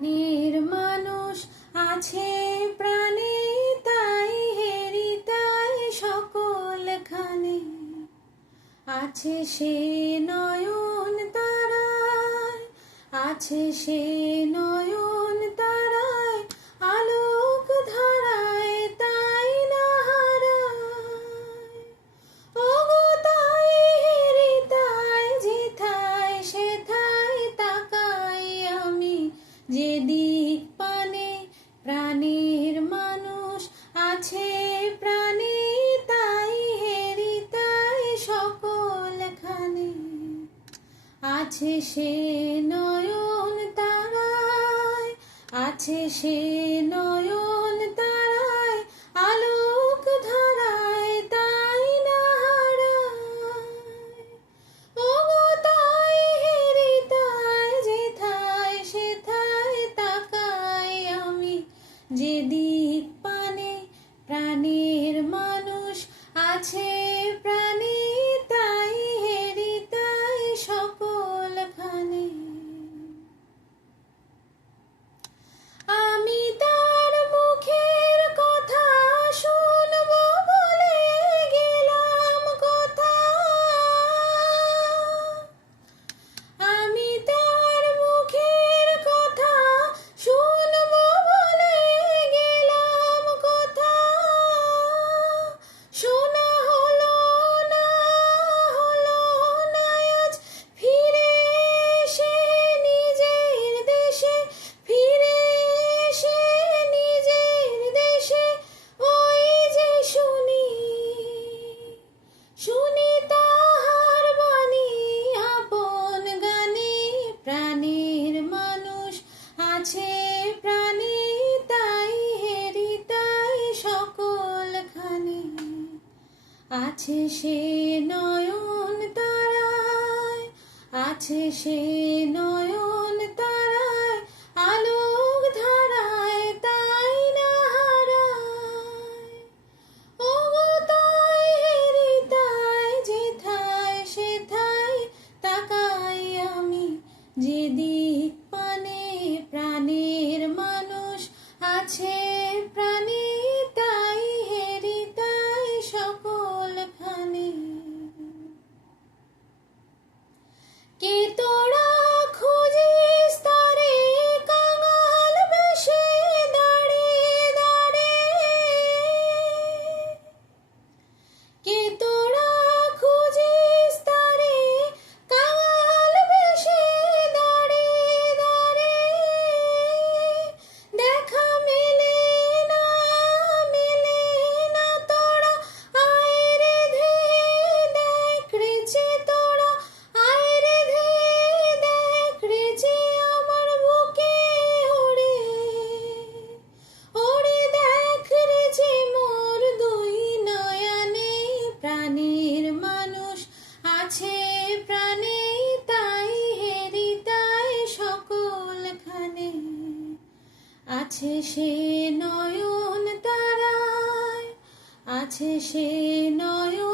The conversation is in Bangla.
প্রাণের মানুষ আছে প্রাণে, তাই হেরি তাই সকলখানে আছে সে নয়ন তারায়, আছে সে নয়ন তারায়, আলোক ধারায় তাই না হারায়। ওগো তাই হেরি তাই যেথায় সেথায় তাকাই আমি, যেদিক পানে প্রাণের মানুষ আছে প্রাণে, তাই হেরি তাই সকলখানে আছে সে নয়ন তারায়, আছে সে নয়ন তারায়, আলোক ধারায় তাই না হারায়। ওগো তাই হেরি তাই যেথায় সেথায় তাকাই আমি, যেদিক পানে প্রাণের মানুষ আছে প্রাণে, তাই হেরি তাই সকলখানে। আমি তার মুখের কথা শুনবো বলে গেলাম কোথা, আমি তার মুখের কথা শুনবো বলে গেলাম কোথা। শোনা হলো না আজ ফিরে এসে নিজের দেশে, ফিরে এসে নিজের দেশে ওই যে শুনি শুনি তাহার বাণী আপন গানে। প্রাণের মানুষ আছে প্রাণে, তাই হেরি তাই সকলখানে আছে সে নয়ন তারায়, আছে সে নয়ন তারায়, আলোক ধারায় তাই না হারায়। ওগো তাই হেরি তাই যেথায় সেথায় তাকাই আমি, যেদিক পানে প্রাণের মানুষ আছে প্রাণে, তাই হেরি তাই সকলখানে। কে তোরা খুঁজিস তারে কাঙাল বেশে দাঁড়ে দাঁড়ে, কে তোরা খুঁজিস তারে কাঙাল বেশে দাঁড়ে দাঁড়ে। দেখা মেলে না তোরা আয় রে ধে দেখ রেছে, তোরা আয় রে ধে দেখ রেছে আমার বুকে ওড়ে ওড়ে, দেখ রেছে মোর দুই নয়নে। প্রাণের মানুষ আছে প্রাণে, তাই হেরি তাই সকলখানে আছে সে নয়ন তারায়, আছে সে নয়ন